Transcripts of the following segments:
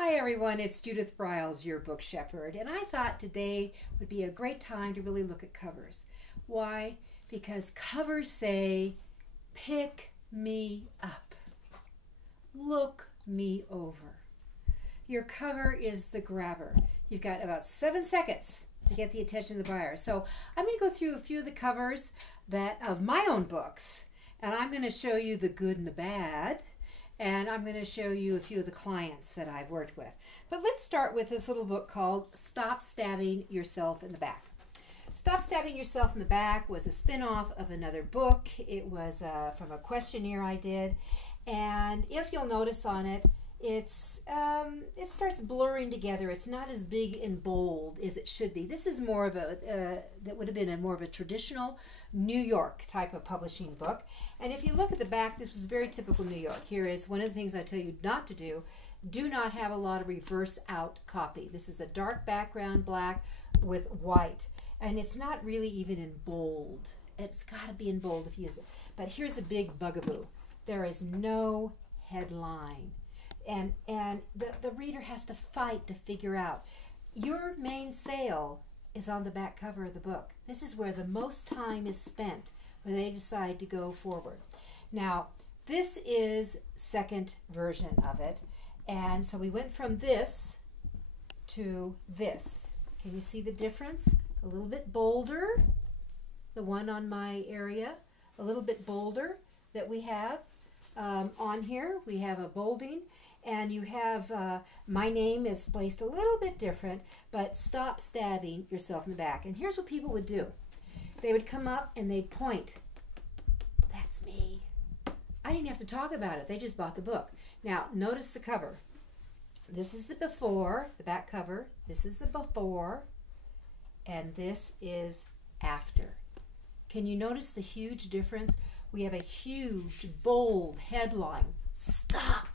Hi everyone, it's Judith Briles, your book shepherd, and I thought today would be a great time to really look at covers. Why? Because covers say, pick me up, look me over. Your cover is the grabber. You've got about 7 seconds to get the attention of the buyer. So I'm going to go through a few of the covers of my own books, and I'm going to show you the good and the bad. And I'm going to show you a few of the clients that I've worked with. But let's start with this little book called Stop Stabbing Yourself in the Back. Stop Stabbing Yourself in the Back was a spin-off of another book. It was from a questionnaire I did. And if you'll notice on it, it starts blurring together. It's not as big and bold as it should be. This is more of that would have been more of a traditional New York type of publishing book. And if you look at the back, this was very typical New York. Here is one of the things I tell you not to do. Do not have a lot of reverse out copy. This is a dark background, black with white. And it's not really even in bold. It's got to be in bold if you use it. But here's a big bugaboo. There is no headline. And the reader has to fight to figure out. Your main sale is on the back cover of the book. This is where the most time is spent when they decide to go forward. Now, this is second version of it. And so we went from this to this. Can you see the difference? A little bit bolder, the one on my area, a little bit bolder that we have on here. We have a bolding. And you have, my name is placed a little bit different, but stop stabbing yourself in the back. And here's what people would do. They would come up and they'd point. That's me. I didn't have to talk about it. They just bought the book. Now, notice the cover. This is the before, the back cover. This is the before, and this is after. Can you notice the huge difference? We have a huge, bold headline. Stop.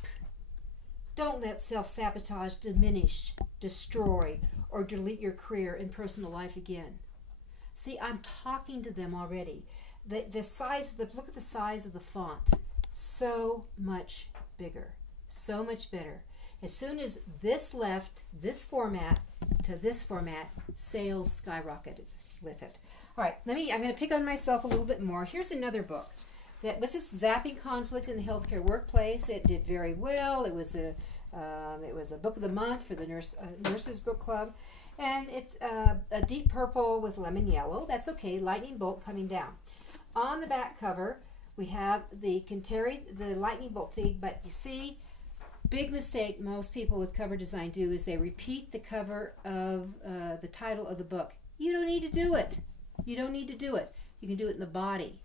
Don't let self-sabotage diminish, destroy, or delete your career and personal life again. See, I'm talking to them already. The size of look at the size of the font. So much bigger, so much better. As soon as this left this format to this format, sales skyrocketed with it. All right, I'm going to pick on myself a little bit more. Here's another book. That was this Zapping Conflict in the Healthcare Workplace. It did very well. It was a book of the month for the Nurses Book Club. And it's a deep purple with lemon yellow. That's okay. Lightning bolt coming down. On the back cover, we have the lightning bolt thing. But you see, big mistake most people with cover design do is they repeat the cover of the title of the book. You don't need to do it. You don't need to do it. You can do it in the body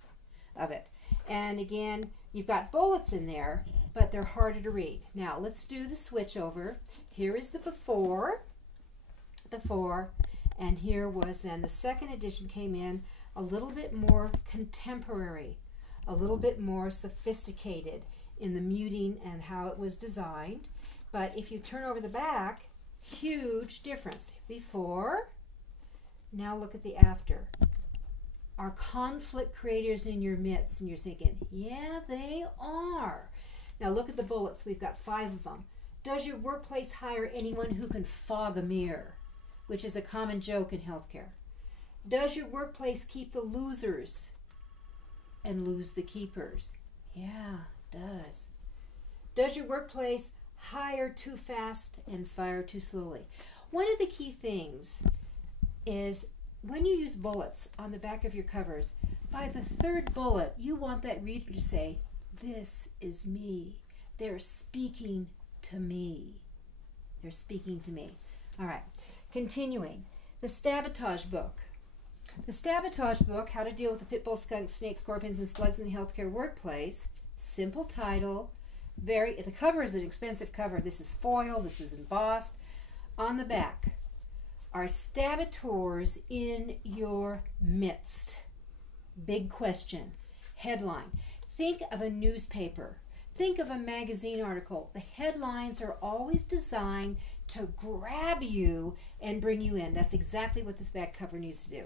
of it. And again, you've got bullets in there, but they're harder to read. Now, let's do the switch over. Here is the before, and here was then the second edition came in a little bit more contemporary, a little bit more sophisticated in the muting and how it was designed. But if you turn over the back, huge difference. Before, now look at the after. Are conflict creators in your midst? And you're thinking, yeah, they are. Now look at the bullets. We've got 5 of them. Does your workplace hire anyone who can fog a mirror, which is a common joke in healthcare? Does your workplace keep the losers and lose the keepers? Yeah, it does. Does your workplace hire too fast and fire too slowly? One of the key things is when you use bullets on the back of your covers, by the 3rd bullet, you want that reader to say, this is me. They're speaking to me. They're speaking to me. All right, continuing. The Sabotage book. The Sabotage book, How to Deal with the Pit Bull, Skunks, Snakes, Scorpions, and Slugs in the Healthcare Workplace. Simple title. The cover is an expensive cover. This is foil. This is embossed. On the back, are saboteurs in your midst? Big question. Headline. Think of a newspaper. Think of a magazine article. The headlines are always designed to grab you and bring you in. That's exactly what this back cover needs to do.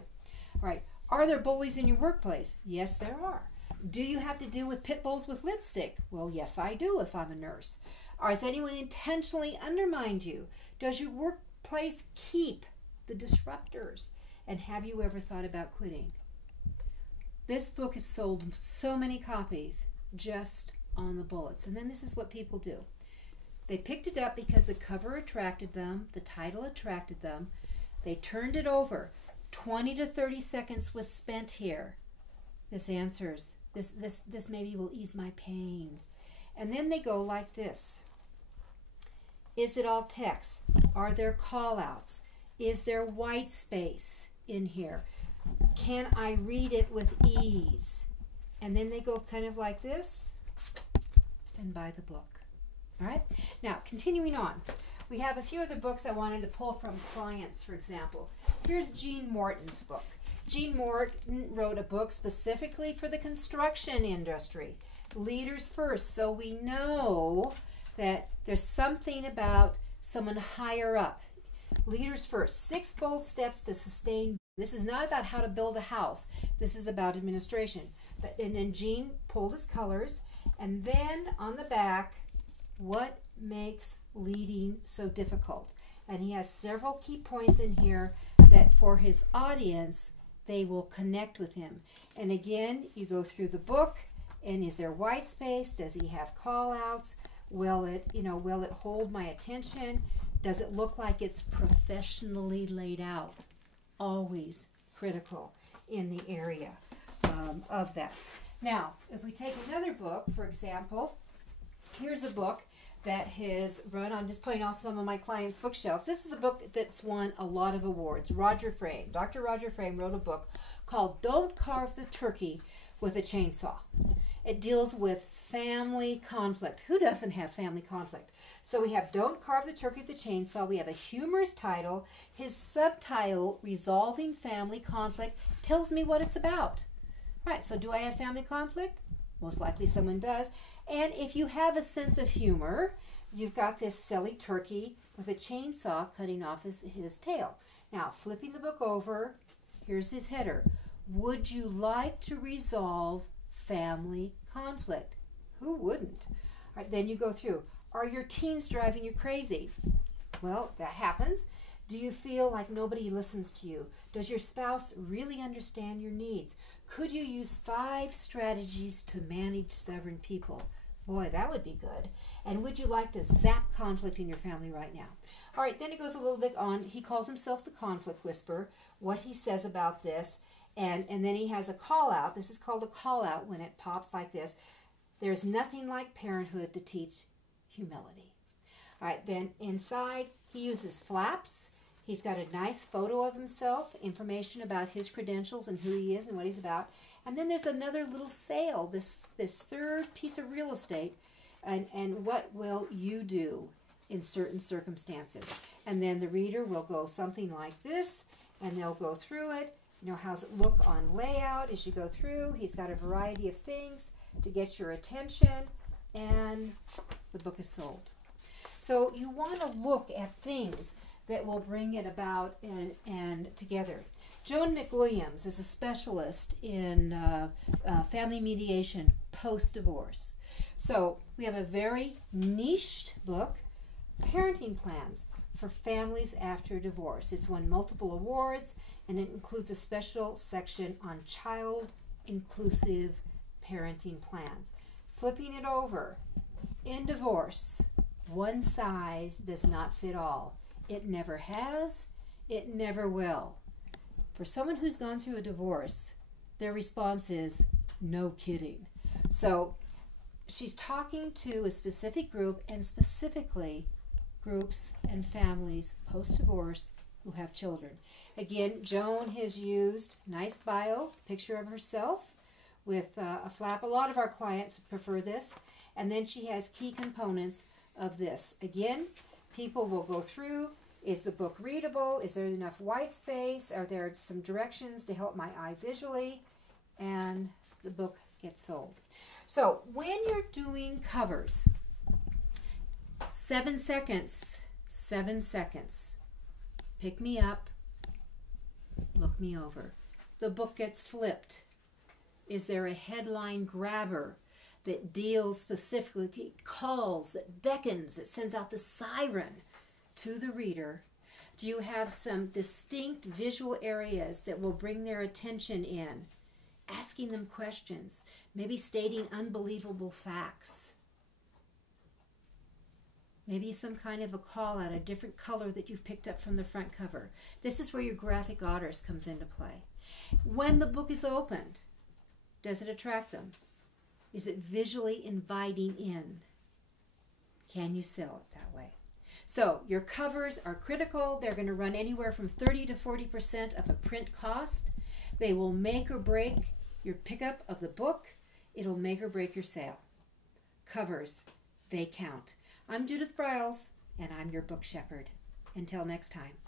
All right. Are there bullies in your workplace? Yes, there are. Do you have to deal with pit bulls with lipstick? Well, yes, I do if I'm a nurse. Or has anyone intentionally undermined you? Does your workplace keep the disruptors? And have you ever thought about quitting? This book has sold so many copies just on the bullets. And then this is what people do. They picked it up because the cover attracted them, the title attracted them. They turned it over. 20 to 30 seconds was spent here. This answers. This maybe will ease my pain. And then they go like this. Is it all text? Are there call-outs? Is there white space in here? Can I read it with ease? And then they go kind of like this and buy the book. All right? Now, continuing on. We have a few other books I wanted to pull from clients, for example. Here's Jean Morton's book. Jean Morton wrote a book specifically for the construction industry. Leaders First. So we know that there's something about someone higher up. Leaders First. 6 bold steps to sustain. This is not about how to build a house. This is about administration. And then Jean pulled his colors. And then on the back, what makes leading so difficult? And he has several key points in here that for his audience, they will connect with him. And again, you go through the book, and is there white space? Does he have call-outs? Will it hold my attention? Does it look like it's professionally laid out? Always critical in the area of that. Now, if we take another book, for example, here's a book that has run on, just putting off some of my clients' bookshelves. This is a book that's won a lot of awards. Dr. Roger Frame wrote a book called Don't Carve the Turkey with a Chainsaw. It deals with family conflict. Who doesn't have family conflict? So we have Don't Carve the Turkey with a Chainsaw. We have a humorous title. His subtitle, Resolving Family Conflict, tells me what it's about. All right, so do I have family conflict? Most likely someone does. And if you have a sense of humor, you've got this silly turkey with a chainsaw cutting off his tail. Now, flipping the book over, here's his header. Would you like to resolve family conflict? Who wouldn't? All right, then you go through. Are your teens driving you crazy? Well, that happens. Do you feel like nobody listens to you? Does your spouse really understand your needs? Could you use 5 strategies to manage stubborn people? Boy, that would be good. And would you like to zap conflict in your family right now? All right, then it goes a little bit on. He calls himself the conflict whisperer, what he says about this. And then he has a call out. This is called a call out when it pops like this. There's nothing like parenthood to teach humility. All right, then inside he uses flaps. He's got a nice photo of himself, information about his credentials and who he is and what he's about. And then there's another little sale, this third piece of real estate, and what will you do in certain circumstances. And then the reader will go something like this, and they'll go through it. You know, how's it look on layout as you go through? He's got a variety of things to get your attention, and the book is sold. So you want to look at things that will bring it about and together. Joan McWilliams is a specialist in family mediation post-divorce. So we have a very niched book, Parenting Plans for Families After Divorce. It's won multiple awards, and it includes a special section on child-inclusive parenting plans. Flipping it over, in divorce, one size does not fit all. It never has, it never will. For someone who's gone through a divorce, their response is, no kidding. So she's talking to a specific group, and specifically groups and families post-divorce who have children. Again, Joan has used nice bio, picture of herself with a flap. A lot of our clients prefer this. And then she has key components of this. Again, people will go through. Is the book readable? Is there enough white space? Are there some directions to help my eye visually? And the book gets sold. So when you're doing covers, 7 seconds, 7 seconds. Pick me up, look me over. The book gets flipped. Is there a headline grabber that deals specifically, calls, that beckons, that sends out the siren to the reader? Do you have some distinct visual areas that will bring their attention in? Asking them questions, maybe stating unbelievable facts. Maybe some kind of a call out, a different color that you've picked up from the front cover. This is where your graphic artist comes into play. When the book is opened, does it attract them? Is it visually inviting in? Can you sell it that way? So your covers are critical. They're going to run anywhere from 30 to 40% of a print cost. They will make or break your pickup of the book. It'll make or break your sale. Covers, they count. I'm Judith Briles, and I'm your book shepherd. Until next time.